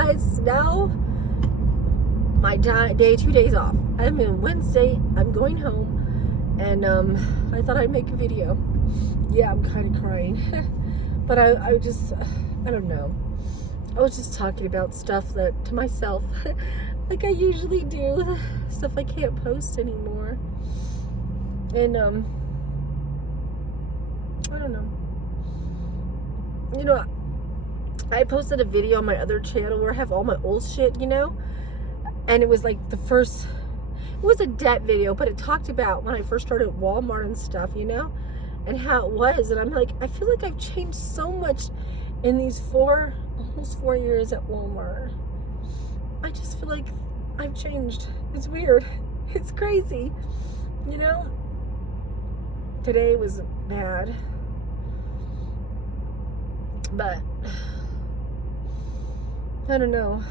guys, now my day, 2 days off. I'm in Wednesday. I'm going home, and I thought I'd make a video. Yeah, I'm kind of crying, but I don't know. I was just talking about stuff that to myself, like I usually do, stuff I can't post anymore, and I don't know. You know, I posted a video on my other channel where I have all my old shit, you know, and it was like it was a debt video, but it talked about when I first started at Walmart and stuff, you know, and how it was, and I'm like, I feel like I've changed so much in these almost 4 years at Walmart. I just feel like I've changed. It's weird. It's crazy, you know. Today was bad, but I don't know.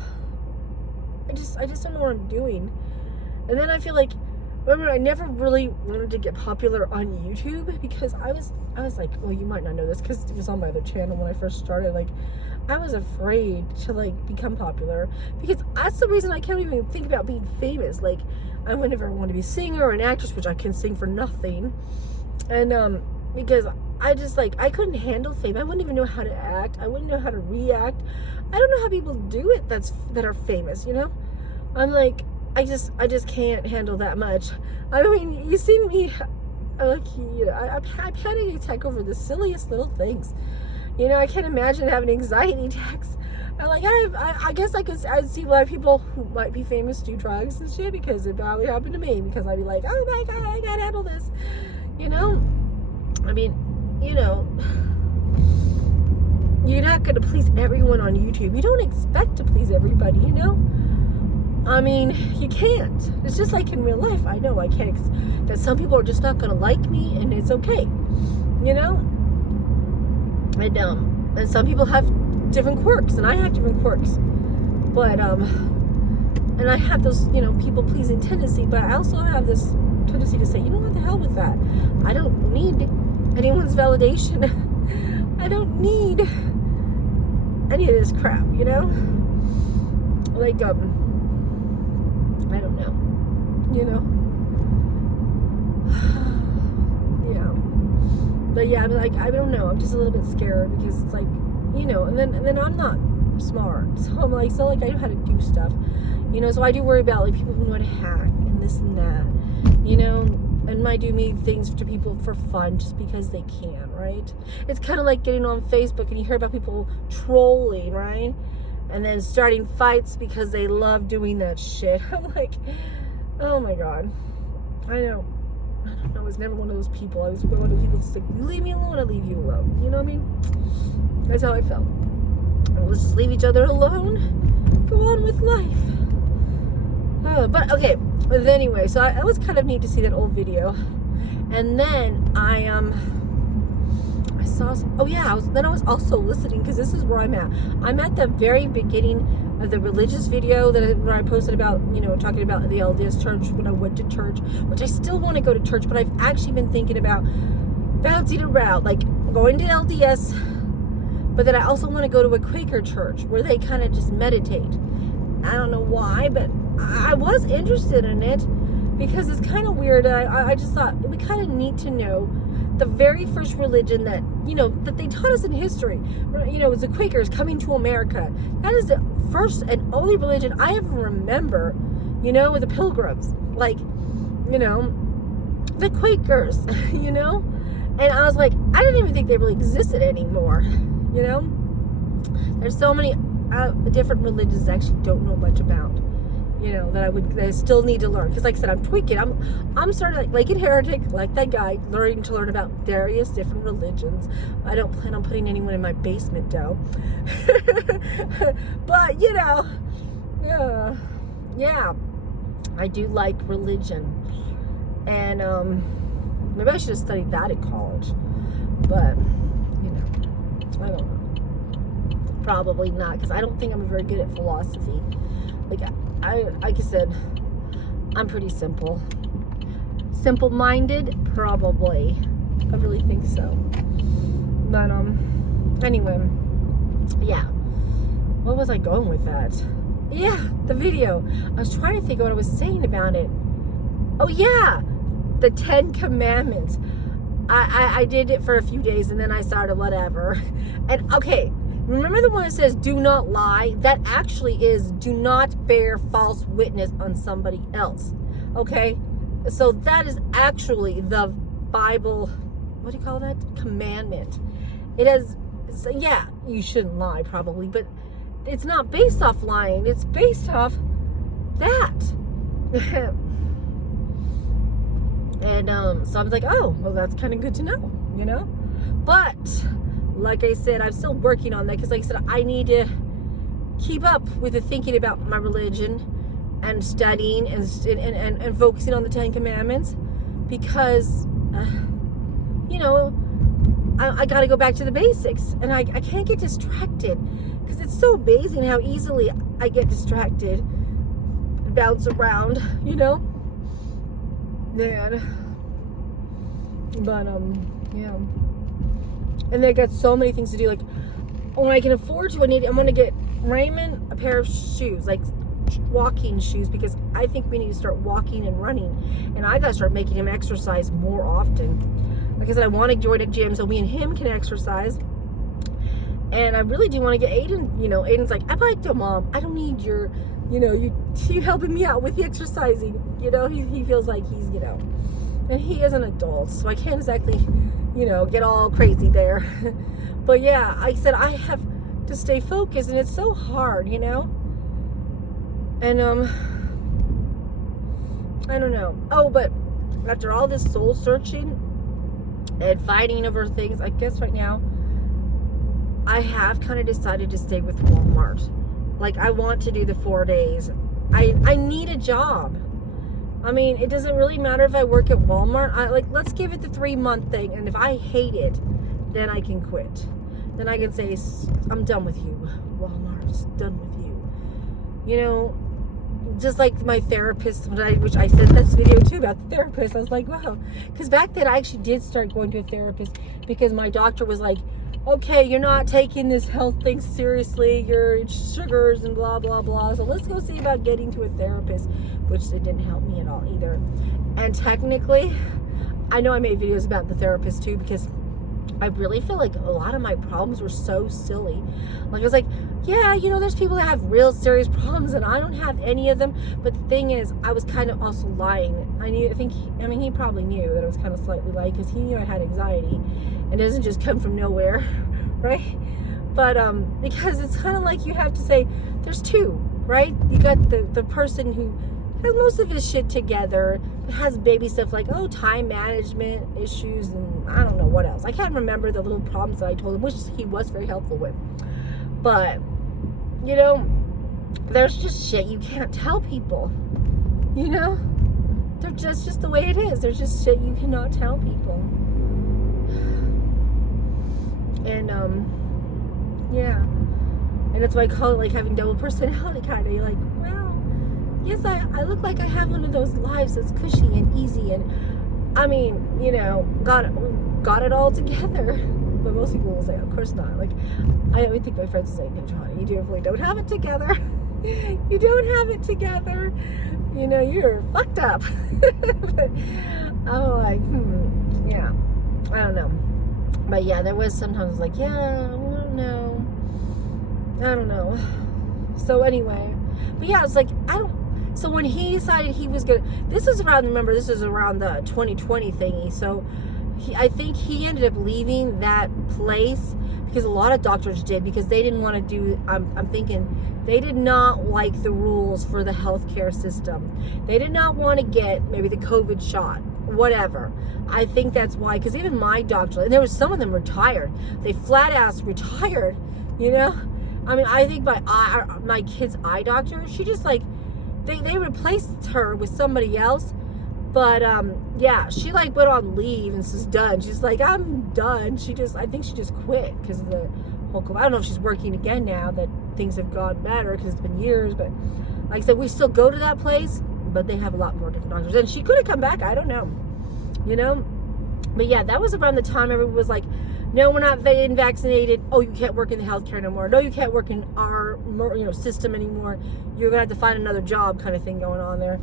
I just don't know what I'm doing. And then I feel like, remember, I never really wanted to get popular on YouTube because I was like, well, you might not know this because it was on my other channel when I first started. Like, I was afraid to like become popular because that's the reason I can't even think about being famous. Like, I would never want to be a singer or an actress, which I can sing for nothing. And because I just like, I couldn't handle fame. I wouldn't even know how to act. I wouldn't know how to react. I don't know how people do it that are famous, you know? I'm like, I just can't handle that much. I mean, you see me, like, you know, I panic attack over the silliest little things. You know, I can't imagine having anxiety attacks. I guess I'd see why people who might be famous do drugs and shit, because it probably happened to me, because I'd be like, oh my God, I can't handle this. You know? I mean, you know, you're not going to please everyone on YouTube. You don't expect to please everybody, you know? I mean, you can't. It's just like in real life. I know I can't, that some people are just not going to like me, and it's okay, you know? And some people have different quirks, and I have different quirks. But, and I have those, you know, people-pleasing tendency, but I also have this tendency to say, you know what, the hell with that. I don't need anyone's validation. I don't need any of this crap, you know? Like, I don't know, you know? Yeah. But yeah, I'm like, I don't know, I'm just a little bit scared, because it's like, you know, and then I'm not smart, so I'm like, so like I know how to do stuff, you know, so I do worry about like people who know how to hack and this and that, you know, and might do mean things to people for fun just because they can, right? It's kind of like getting on Facebook and you hear about people trolling, right? And then starting fights because they love doing that shit. I'm like, oh my God. I know. I was never one of those people. I was one of those people just like, leave me alone, I'll leave you alone. You know what I mean? That's how I felt. Let's just leave each other alone. Go on with life. But okay. But anyway, so it was kind of neat to see that old video. And then I saw some, I was also listening, because this is where I'm at. I'm at the very beginning of the religious video where I posted about, you know, talking about the LDS church when I went to church, which I still want to go to church, but I've actually been thinking about bouncing around, like going to LDS, but then I also want to go to a Quaker church where they kind of just meditate. I don't know why, but I was interested in it because it's kind of weird. I just thought it would be kind of neat to know the very first religion that, you know, that they taught us in history, you know, was the Quakers coming to America. That is the first and only religion I ever remember, you know, with the Pilgrims, like, you know, the Quakers, you know, and I was like, I didn't even think they really existed anymore, you know. There's so many different religions I actually don't know much about, you know, that I still need to learn, because like I said, I'm tweaking. I'm starting like a heretic, like that guy, learning to learn about various different religions. I don't plan on putting anyone in my basement, though. But you know, yeah, I do like religion, and maybe I should have studied that at college, but you know, I don't know. Probably not, because I don't think I'm very good at philosophy. Like I said, I'm pretty simple-minded, probably. I really think so. But anyway, yeah. What was I going with that? Yeah, the video. I was trying to think of what I was saying about it. Oh yeah, the 10 Commandments. I did it for a few days and then I started whatever. And okay, remember the one that says do not lie? That actually is do not bear false witness on somebody else. Okay? So that is actually the Bible, what do you call that? Commandment. It has, so yeah, you shouldn't lie probably, but it's not based off lying. It's based off that. And so I was like, oh, well, that's kind of good to know, you know? But like I said, I'm still working on that because like I said, I need to keep up with the thinking about my religion and studying and focusing on the 10 Commandments because, you know, I got to go back to the basics and I can't get distracted because it's so amazing how easily I get distracted, bounce around, you know? Man, but yeah, and they got so many things to do. Like when I can afford to, I'm gonna get Raymond a pair of shoes, like walking shoes, because I think we need to start walking and running, and I gotta start making him exercise more often. Like I said, I want to join a gym so me and him can exercise, and I really do want to get Aiden. You know, Aiden's like, I'd like to, Mom. I don't need your, you know, you helping me out with the exercising. You know, he feels like he's, you know, and he is an adult, so I can't exactly, you know, get all crazy there. But yeah, I said I have to stay focused, and it's so hard, you know. And I don't know. Oh, but after all this soul searching and fighting over things, I guess right now I have kind of decided to stay with Walmart. Like I want to do the 4 days. I need a job. I mean, it doesn't really matter if I work at Walmart. Let's give it the 3-month thing, and if I hate it, then I can quit. Then I can say, I'm done with you, Walmart's done with you. You know, just like my therapist, which I said this video too about the therapist. I was like, wow, because back then I actually did start going to a therapist because my doctor was like, okay, you're not taking this health thing seriously, your sugars and blah, blah, blah. So let's go see about getting to a therapist, which it didn't help me at all either. And technically, I know I made videos about the therapist too, because I really feel like a lot of my problems were so silly. Like I was like, yeah, you know, there's people that have real serious problems and I don't have any of them. But the thing is, I was kind of also lying. He probably knew that I was kind of slightly lying because he knew I had anxiety. And it doesn't just come from nowhere, right? But because it's kind of like you have to say, there's two, right? You got the person who has most of his shit together, but has baby stuff like, oh, time management issues and I don't know what else. I can't remember the little problems that I told him, which he was very helpful with. But, you know, there's just shit you can't tell people, you know? They're just the way it is. There's just shit you cannot tell people. And, yeah. And that's why I call it like having double personality kind of. You're like, well, yes, I look like I have one of those lives that's cushy and easy. And, I mean, you know, got it all together. But most people will say, of course not. Like, I think my friends will say, no, Johnny, you definitely don't have it together. You don't have it together. You know, you're fucked up. But I'm like, yeah, I don't know. But yeah, there was sometimes like, yeah, I don't know. So anyway, but yeah, it's like, so when he decided he was gonna, this was around the 2020 thingy, so I think he ended up leaving that place because a lot of doctors did, because they didn't want to do, I'm thinking, they did not like the rules for the healthcare system. They did not want to get maybe the COVID shot, whatever. I think that's why, because even my doctor, and there was some of them retired. They flat ass retired, you know? I mean, I think my kid's eye doctor, she just like, they replaced her with somebody else. But yeah, she like went on leave and she's done. She's like, I'm done. I think she just quit because of the whole COVID. I don't know if she's working again now that things have gone better because it's been years. But like I said, we still go to that place, but they have a lot more different doctors. And she could have come back. I don't know, you know. But yeah, that was around the time everyone was like, no, we're not vaccinated. Oh, you can't work in the healthcare no more. No, you can't work in our system anymore. You're gonna have to find another job, kind of thing going on there.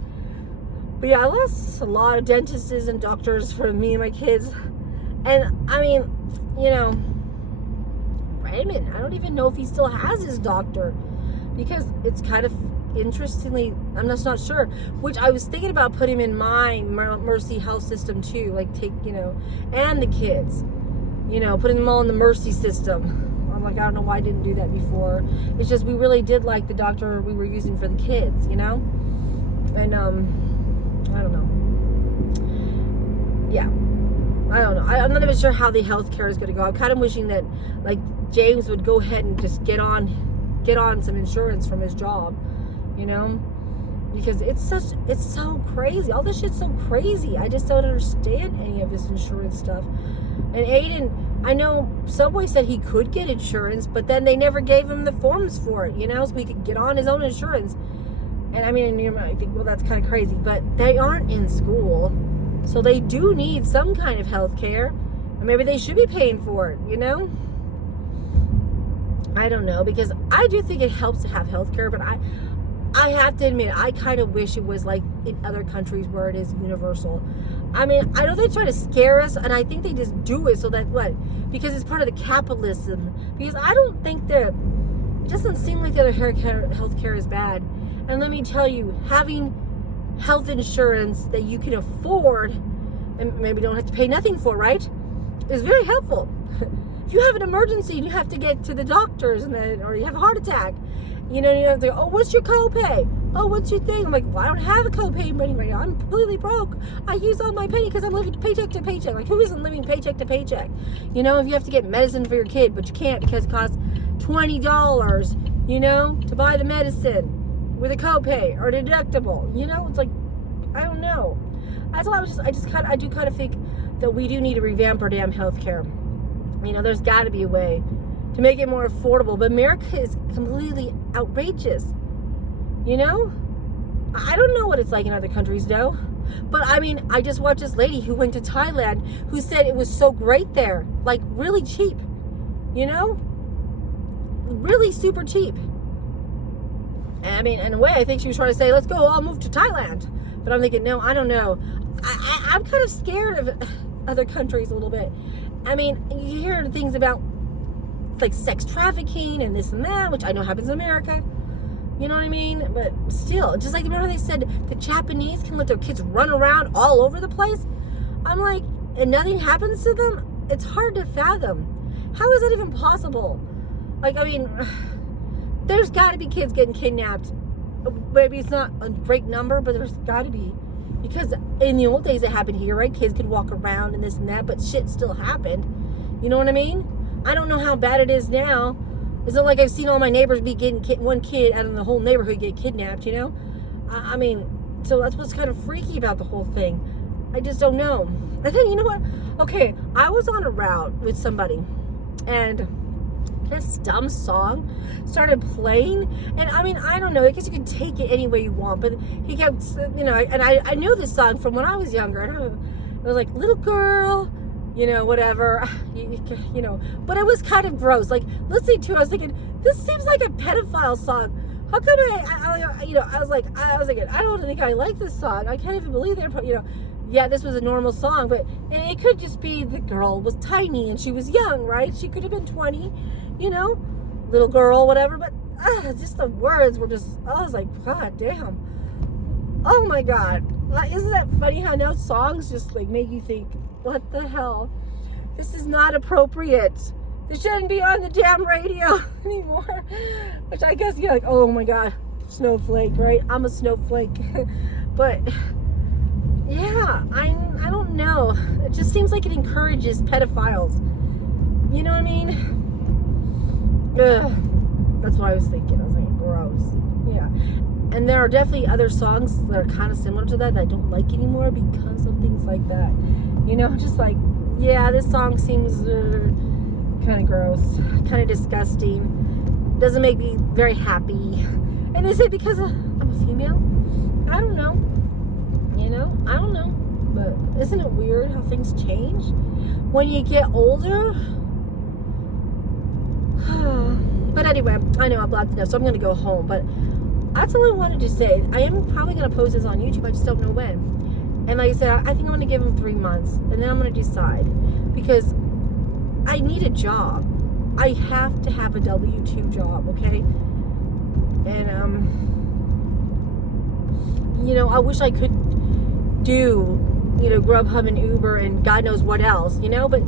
But yeah, I lost a lot of dentists and doctors for me and my kids. And I mean, Raymond, I don't even know if he still has his doctor, because it's kind of interestingly, I'm just not sure, which I was thinking about putting him in my Mercy health system too, like and the kids, putting them all in the Mercy system. I'm like, I don't know why I didn't do that before. It's just, we really did like the doctor we were using for the kids, and I don't know. Yeah. I don't know. I'm not even sure how the healthcare is going to go. I'm kind of wishing that, like, James would go ahead and just get on some insurance from his job, because it's so crazy. All this shit's so crazy. I just don't understand any of this insurance stuff. And Aiden, I know Subway said he could get insurance, but then they never gave him the forms for it, so he could get on his own insurance. And I mean, you might think, well, that's kind of crazy, but they aren't in school, so they do need some kind of health care, or maybe they should be paying for it, I don't know, because I do think it helps to have health care, but I have to admit, I kind of wish it was like in other countries where it is universal. I mean, I know they try to scare us, and I think they just do it so that, because it's part of the capitalism, because I don't think it doesn't seem like the other health care is bad. And let me tell you, having health insurance that you can afford and maybe don't have to pay nothing for, right, is very helpful. If you have an emergency and you have to get to the doctors, or you have a heart attack, you have to go, oh, what's your copay? Oh, what's your thing? I'm like, well, I don't have a copay money right now. I'm completely broke. I use all my penny because I'm living paycheck to paycheck. Like, who isn't living paycheck to paycheck? If you have to get medicine for your kid, but you can't because it costs $20, to buy the medicine with a copay or deductible, it's like, I don't know. That's why I do kind of think that we do need to revamp our damn healthcare. There's got to be a way to make it more affordable, but America is completely outrageous. I don't know what it's like in other countries, though. But I mean, I just watched this lady who went to Thailand who said it was so great there, like really cheap, really super cheap. I mean, in a way, I think she was trying to say, let's go all move to Thailand. But I'm thinking, no, I don't know. I'm kind of scared of other countries a little bit. I mean, you hear things about, like, sex trafficking and this and that, which I know happens in America. You know what I mean? But still, just like, remember they said the Japanese can let their kids run around all over the place? I'm like, and nothing happens to them? It's hard to fathom. How is that even possible? Like, I mean, there's got to be kids getting kidnapped. Maybe it's not a great number, but there's got to be. Because in the old days it happened here, right? Kids could walk around and this and that, but shit still happened. You know what I mean? I don't know how bad it is now. It's not like I've seen all my neighbors be getting one kid out of the whole neighborhood get kidnapped, I mean, so that's what's kind of freaky about the whole thing. I just don't know. And then, you know what? Okay, I was on a route with somebody, and this dumb song started playing, and I mean, I don't know, I guess you can take it any way you want, but he kept, and I knew this song from when I was younger. I don't know, it was like, little girl, whatever, but it was kind of gross. Like, listening to it, I was thinking, this seems like a pedophile song. How come I was like, I don't think I like this song. I can't even believe they're, yeah, this was a normal song, but, and it could just be the girl was tiny and she was young, right? She could have been 20, little girl, whatever, but just the words were just, I was like, God damn. Oh my God. Like, isn't that funny how now songs just like make you think, what the hell? This is not appropriate. This shouldn't be on the damn radio anymore. Which I guess you're like, oh my God, snowflake, right? I'm a snowflake. But yeah, I don't know. It just seems like it encourages pedophiles. You know what I mean? Ugh. That's what I was thinking. I was like, gross. Yeah. And there are definitely other songs that are kind of similar to that I don't like anymore because of things like that. Just like, yeah, this song seems kind of gross, kind of disgusting. Doesn't make me very happy. And is it because I'm a female? I don't know. I don't know. But isn't it weird how things change when you get older? But anyway, I know I blabbed enough, so I'm going to go home. But that's all I wanted to say. I am probably going to post this on YouTube. I just don't know when. And like I said, I think I'm going to give him 3 months. And then I'm going to decide. Because I need a job. I have to have a W-2 job, okay? And, you know, I wish I could do, you know, Grubhub and Uber and God knows what else, you know? But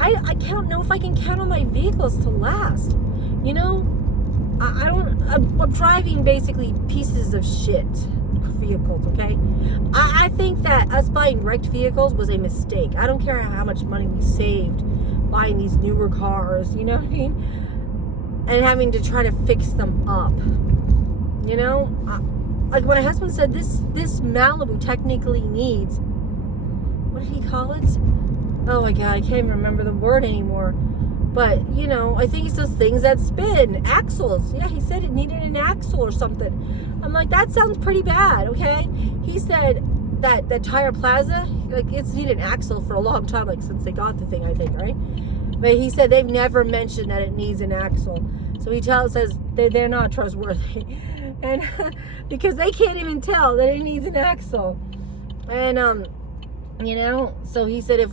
I can't know if I can count on my vehicles to last, you know? I'm driving basically pieces of shit vehicles, okay? I think that us buying wrecked vehicles was a mistake. I don't care how much money we saved buying these newer cars, you know what I mean? And having to try to fix them up, you know? Like my husband said, this Malibu technically needs, what did he call it? Oh my God, I can't even remember the word anymore. But, you know, I think it's those things that spin. Axles. Yeah, he said it needed an axle or something. I'm like, that sounds pretty bad, okay? He said that Tire Plaza, like, it's needed an axle for a long time, like, since they got the thing, I think, right? But he said they've never mentioned that it needs an axle. So he says they're not trustworthy. And because they can't even tell that it needs an axle. And, you know, so he said if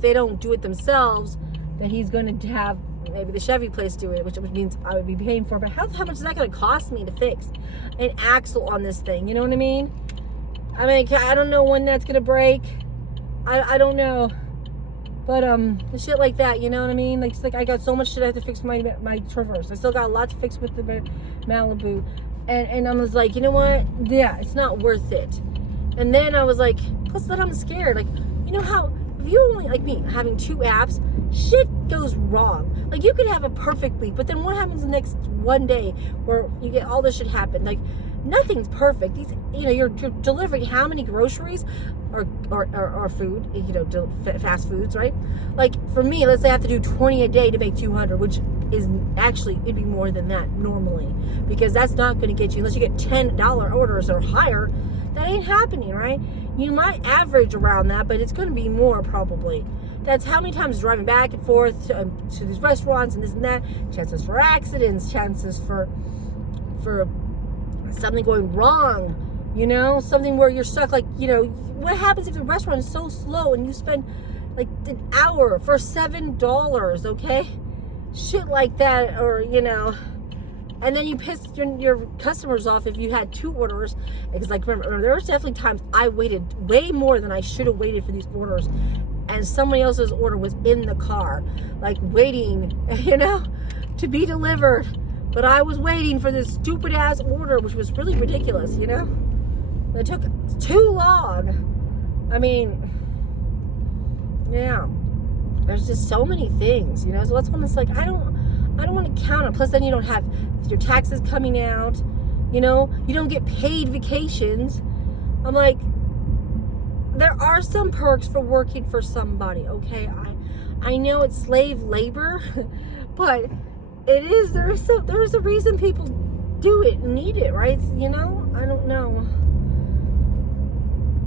they don't do it themselves, then he's going to have maybe the Chevy place do it, which means I would be paying for. But how much is that going to cost me to fix an axle on this thing? You know what I mean? I mean, I don't know when that's going to break. I don't know. But the shit like that, you know what I mean? Like, it's like I got so much shit I have to fix my Traverse. I still got a lot to fix with the Malibu. And I was like, you know what? Yeah, it's not worth it. And then I was like, plus that I'm scared. Like, you know how, if you only, like me, having 2 apps, shit goes wrong. Like, you could have a perfect week, but then what happens the next one day where you get all this shit happen? Like, nothing's perfect. These, you know, you're delivering how many groceries or food, you know, fast foods, right? Like, for me, let's say I have to do 20 a day to make 200, which is actually, it'd be more than that normally, because that's not going to get you, unless you get $10 orders or higher, that ain't happening, right? You might average around that, but it's going to be more probably. That's how many times driving back and forth to these restaurants and this and that, chances for accidents, chances for something going wrong, you know, something where you're stuck. Like, you know, what happens if the restaurant is so slow and you spend like an hour for $7, okay? Shit like that, or, you know, and then you piss your customers off if you had 2 orders. Because, like, remember, there was definitely times I waited way more than I should have waited for these orders, and somebody else's order was in the car, like, waiting, you know, to be delivered. But I was waiting for this stupid ass order, which was really ridiculous, you know? It took too long. I mean, yeah. There's just so many things, you know? So that's when it's like, I don't want to count it. Plus, then you don't have your taxes coming out, you know? You don't get paid vacations. I'm like, there are some perks for working for somebody, okay? I know it's slave labor, but it is, there's a reason people do it and need it, right? You know? I don't know.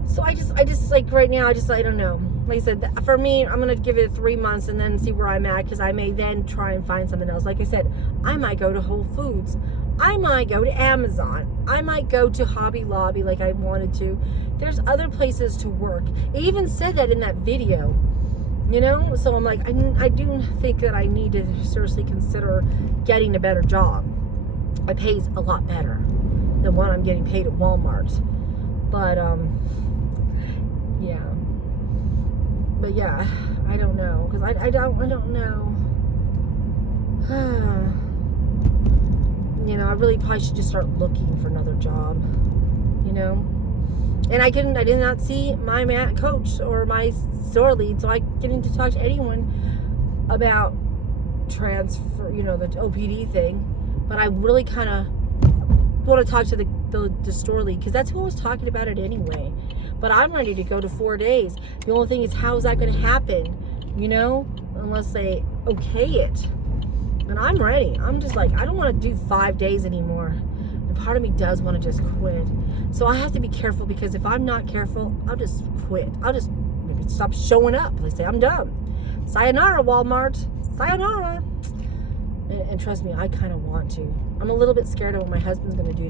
So I just like right now, I don't know. Like I said, for me, I'm going to give it 3 months and then see where I'm at, because I may then try and find something else. Like I said, I might go to Whole Foods. I might go to Amazon. I might go to Hobby Lobby like I wanted to. There's other places to work. It even said that in that video, you know? So I'm like, I do think that I need to seriously consider getting a better job. It pays a lot better than what I'm getting paid at Walmart. But, yeah. But yeah, I don't know, because I don't know. You know, I really probably should just start looking for another job, you know. And I did not see my coach or my store lead, so I didn't get to talk to anyone about transfer, you know, the OPD thing. But I really kind of want to talk to the store lead, because that's who was talking about it anyway. But I'm ready to go to 4 days. The only thing is, how is that going to happen? You know, unless they okay it. And I'm ready. I'm just like, I don't want to do 5 days anymore. And part of me does want to just quit. So I have to be careful, because if I'm not careful, I'll just quit. I'll just maybe stop showing up. They say I'm done. Sayonara, Walmart. Sayonara. And trust me, I kind of want to. I'm a little bit scared of what my husband's going to do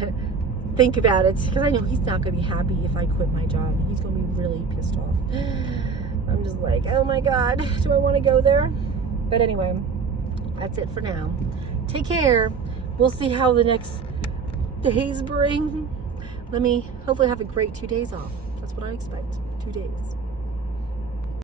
to think about it, because I know he's not going to be happy if I quit my job. He's going to be really pissed off. I'm just like, oh my God, do I want to go there? But anyway, that's it for now. Take care. We'll see how the next days bring. Let me hopefully have a great 2 days off. That's what I expect. 2 days.